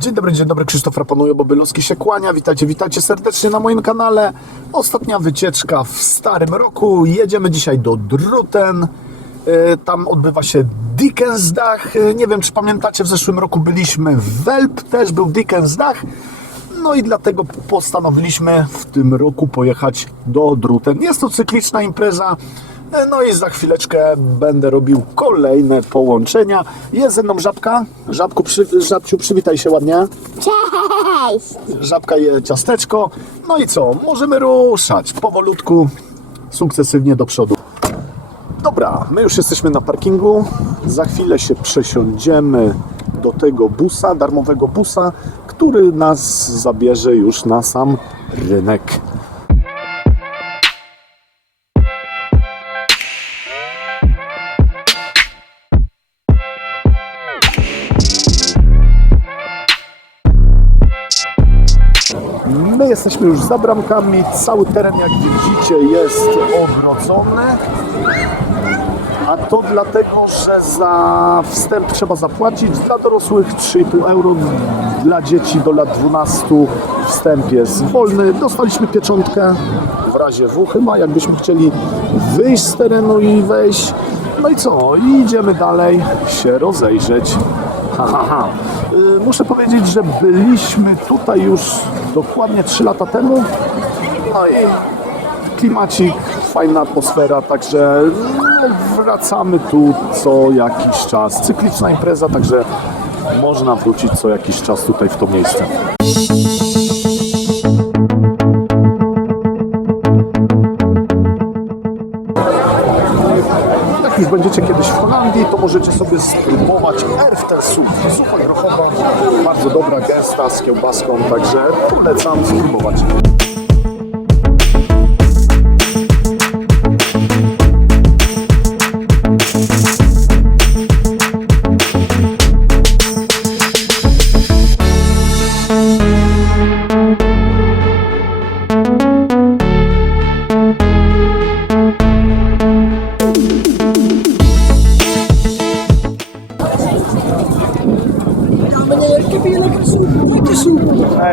Dzień dobry, dzień dobry, Krzysztof Raponujo, Bobylowski się kłania. Witajcie, witajcie serdecznie na moim kanale. Ostatnia wycieczka w starym roku. Jedziemy dzisiaj do Druten. E, Tam odbywa się Dickens Dach. E, Nie wiem, czy pamiętacie, w zeszłym roku byliśmy w Welp, też był Dickens Dach. No i dlatego postanowiliśmy w tym roku pojechać do Druten. Jest to cykliczna impreza. E, No i za chwileczkę będę robił kolejne połączenia. Jest ze mną żabka. Żabku, przy, żabciu, przywitaj się ładnie. Cześć! Żabka je ciasteczko. No i co? Możemy ruszać powolutku, sukcesywnie do przodu. Dobra, my już jesteśmy na parkingu. Za chwilę się przesiądziemy do tego busa, darmowego busa, który nas zabierze już na sam rynek. My jesteśmy już za bramkami. Cały teren, jak widzicie, jest ogrodzony. A to dlatego, że za wstęp trzeba zapłacić. Dla dorosłych 3,5 euro, dla dzieci do lat 12 wstęp jest wolny. Dostaliśmy pieczątkę w razie W chyba, jakbyśmy chcieli wyjść z terenu i wejść. No i co? I idziemy dalej się rozejrzeć. Y, Muszę powiedzieć, że byliśmy tutaj już dokładnie 3 lata temu. No i klimacik, fajna atmosfera, także no, wracamy tu co jakiś czas. Cykliczna impreza, także można wrócić co jakiś czas tutaj w to miejsce. Będziecie kiedyś w Holandii, to możecie sobie spróbować erftę, zupę, zupę grochową. Bardzo dobra, gęsta, z kiełbaską, także polecam spróbować.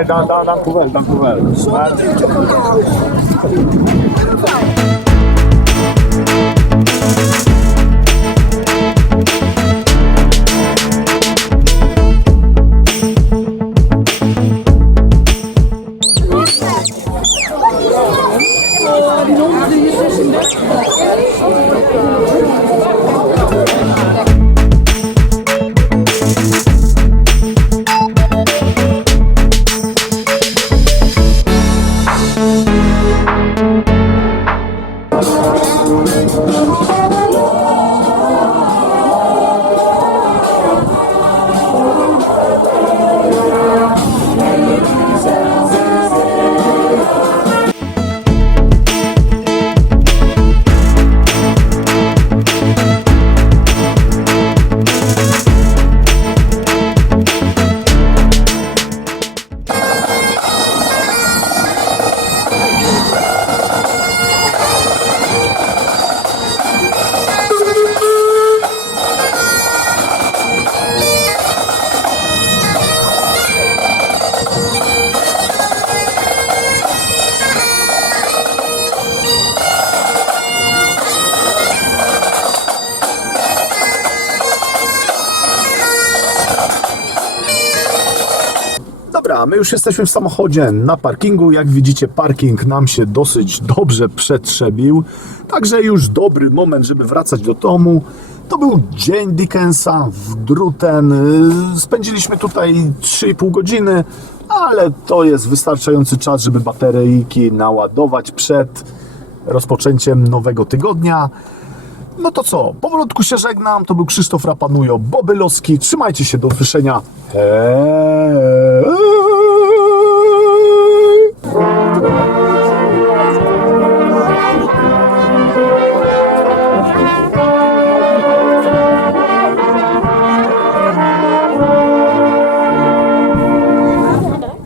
当当当，股本当股本。My już jesteśmy w samochodzie na parkingu. Jak widzicie, parking nam się dosyć dobrze przetrzebił. Także już dobry moment, żeby wracać do domu. To był dzień Dickensa w Druten. Spędziliśmy tutaj 3,5 godziny, ale to jest wystarczający czas, żeby bateryjki naładować przed rozpoczęciem nowego tygodnia. No to co, powolutku się żegnam. To był Krzysztof Rapanujo, Bobylowski. Trzymajcie się, do usłyszenia. Eee.